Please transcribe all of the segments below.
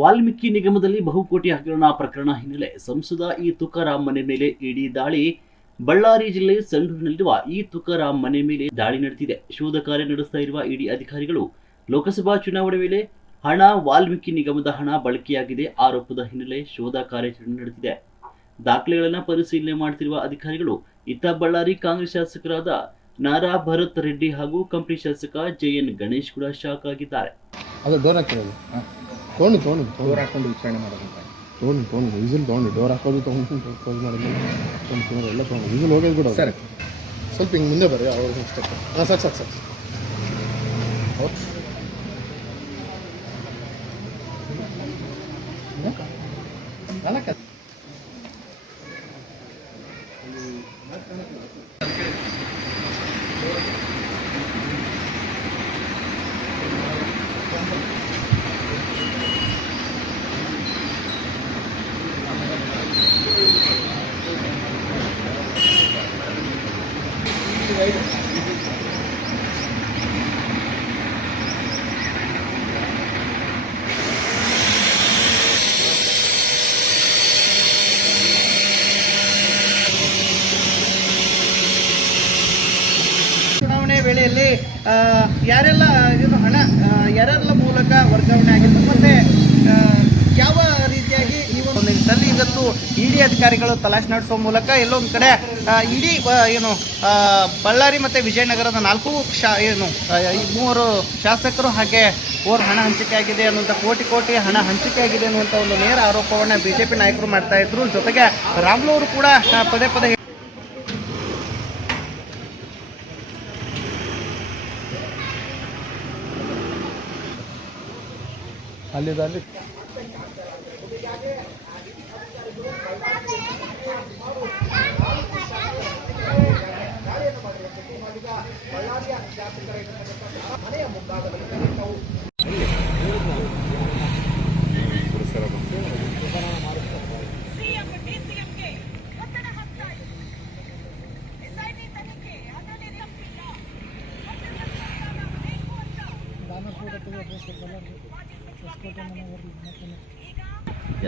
ವಾಲ್ಮೀಕಿ ನಿಗಮದಲ್ಲಿ ಬಹುಕೋಟಿ ಹಗರಣ ಪ್ರಕರಣ ಹಿನ್ನೆಲೆ ಸಂಸದ ಇ ತುಕಾರಾಂ ಮನೆ ಮೇಲೆ ಇಡಿ ದಾಳಿ. ಬಳ್ಳಾರಿ ಜಿಲ್ಲೆ ಸಂಡೂರಿನಲ್ಲಿರುವ ಇ ತುಕಾರಾಂ ಮನೆ ಮೇಲೆ ದಾಳಿ ನಡೆದಿದೆ. ಶೋಧ ಕಾರ್ಯ ನಡೆಸ್ತಾ ಇರುವ ಇಡಿ ಅಧಿಕಾರಿಗಳು ಲೋಕಸಭಾ ಚುನಾವಣೆ ವೇಳೆ ಹಣ ವಾಲ್ಮೀಕಿ ನಿಗಮದ ಹಣ ಬಳಕೆಯಾಗಿದೆ ಆರೋಪದ ಹಿನ್ನೆಲೆ ಶೋಧ ಕಾರ್ಯಾಚರಣೆ ನಡೆದಿದೆ. ದಾಖಲೆಗಳನ್ನು ಪರಿಶೀಲನೆ ಮಾಡುತ್ತಿರುವ ಅಧಿಕಾರಿಗಳು ಇತ್ತ ಬಳ್ಳಾರಿ ಕಾಂಗ್ರೆಸ್ ಶಾಸಕರಾದ ನಾರಾ ಭರತ್ ರೆಡ್ಡಿ ಹಾಗೂ ಕಂಪ್ಲಿ ಶಾಸಕ ಜೆಎನ್ ಗಣೇಶ್ ಕೂಡ ಶಾಕ್ ಆಗಿದ್ದಾರೆ. ಡೋರ್ ಹಾಕೊಂಡು ವಿಚಾರಣೆ ಮಾಡೋದಂತ ತೊಗೊಂಡು ವಿಸಿಲ್ ತೊಗೊಂಡು ಡೋರ್ ಹಾಕೋದು ತೊಗೊಂಡು ಕ್ಲೋಸ್ ಮಾಡೋದು ಎಲ್ಲ ತೊಗೊಂಡು ವಿಸಿಲ್ ಹೋಗೋದು ಕೂಡ ಸರ್. ಸ್ವಲ್ಪ ಹಿಂಗೆ ಮುಂದೆ ಬರ್ರಿ ಅವ್ರಿಗೆ ಸ್ಟೆಪ್. ಹಾಂ ಸಾಕು ಚುನಾವಣೆ ವೇಳೆಯಲ್ಲಿ ಯಾರೆಲ್ಲ ಇದು ಹಣ ಯಾರೆಲ್ಲ ಮೂಲಕ ವರ್ಗಾವಣೆ ಆಗಿತ್ತು ಮತ್ತೆ ಯಾವ ರೀತಿಯಾಗಿ ಈ ಒಂದು ನಿಟ್ಟಿನಲ್ಲಿ ಇವತ್ತು ಇಡಿ ಅಧಿಕಾರಿಗಳು ತಲಾಶ್ ನಡೆಸುವ ಮೂಲಕ ಎಲ್ಲೊಂದು ಕಡೆ ಇಡೀ ಏನು ಬಳ್ಳಾರಿ ಮತ್ತು ವಿಜಯನಗರದ 3 ಶಾಸಕರು ಹಾಗೆ ಹಣ ಹಂಚಿಕೆ ಆಗಿದೆ ಅನ್ನುವಂಥ ಕೋಟಿ ಹಣ ಹಂಚಿಕೆ ಆಗಿದೆ ಅನ್ನುವಂಥ ಒಂದು ನೇರ ಆರೋಪವನ್ನು ಬಿಜೆಪಿ ನಾಯಕರು ಮಾಡ್ತಾ ಇದ್ರು. ಜೊತೆಗೆ ರಾಮುಲು ಅವರು ಕೂಡ ಪದೇ ಅಲ್ಲಿದಲ್ಲಿ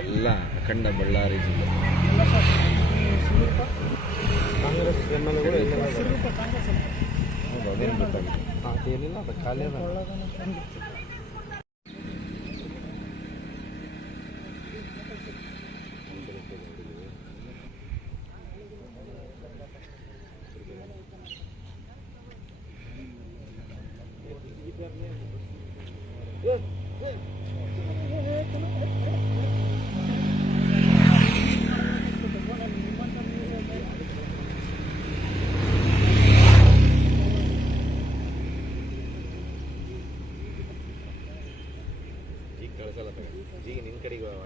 ಎಲ್ಲ ಅಖಂಡ ಬಳ್ಳಾರಿ ಜಿಲ್ಲೆ ಕಾಂಗ್ರೆಸ್ ಎಮ್ಮೆಲ್ಎಗಳು ಹೌದು ಅದೇನು ಗೊತ್ತಾಗಿದೆ. ಅದೇನಿಲ್ಲ ಅದು ಖಾಲಿ ಅದ. ಈಗ ನಿನ್ನ ಕಡೆಗೆ ಅವಾಗ